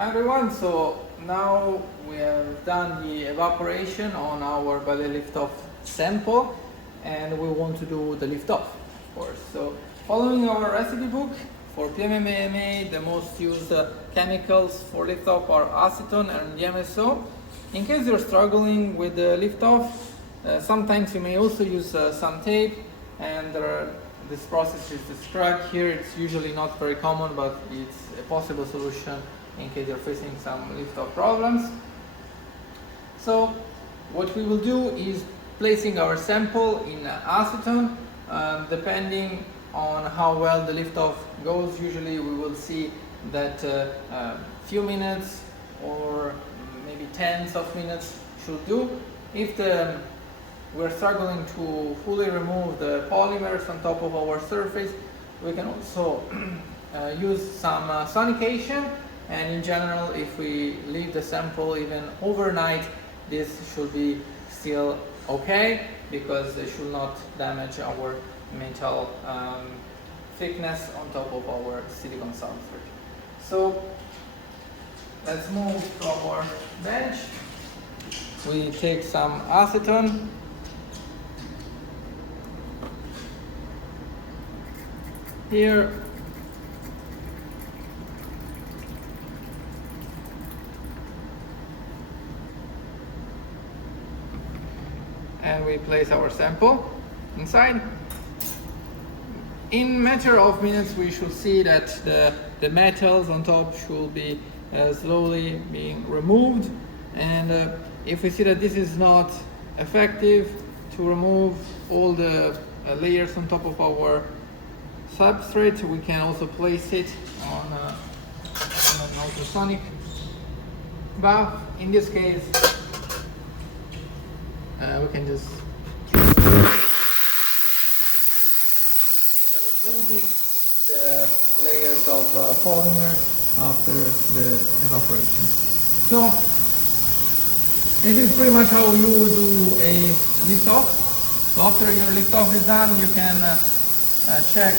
Hi everyone, so now we have done the evaporation on our BLO Lift-Off sample and we want to do the lift-off, of course. So following our recipe book for PMMA, the most used chemicals for lift-off are acetone and DMSO. In case you're struggling with the lift-off, sometimes you may also use some tape, and this process is described here. It's usually not very common, but it's a possible solution in case you're facing some lift-off problems. So what we will do is placing our sample in acetone. Depending on how well the lift-off goes, usually we will see that few minutes or maybe tens of minutes should do. If we're struggling to fully remove the polymers on top of our surface, we can also use some sonication. And in general, if we leave the sample even overnight, this should be still okay, because they should not damage our metal thickness on top of our silicon substrate. So let's move to our bench. We take some acetone. Here and we place our sample inside. In matter of minutes, we should see that the metals on top should be slowly being removed. And if we see that this is not effective to remove all the layers on top of our substrate, we can also place it on an ultrasonic bath. In this case, we can just removing the layers of polymer after the evaporation. So this is pretty much how you do a lift-off. So after your lift-off is done, you can check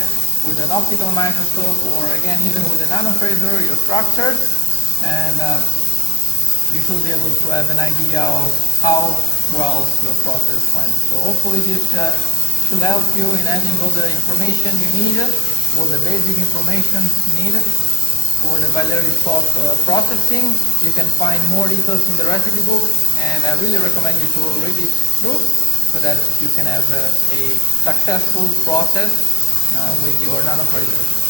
with an optical microscope, or again even with a NanoFrazor, your structures, and you should be able to have an idea of how well your process went. So hopefully this should help you in having all the information you needed, all the basic information needed for the BLO Lift-Off processing. You can find more details in the recipe book, and I really recommend you to read it through so that you can have a successful process with your NanoFrazor.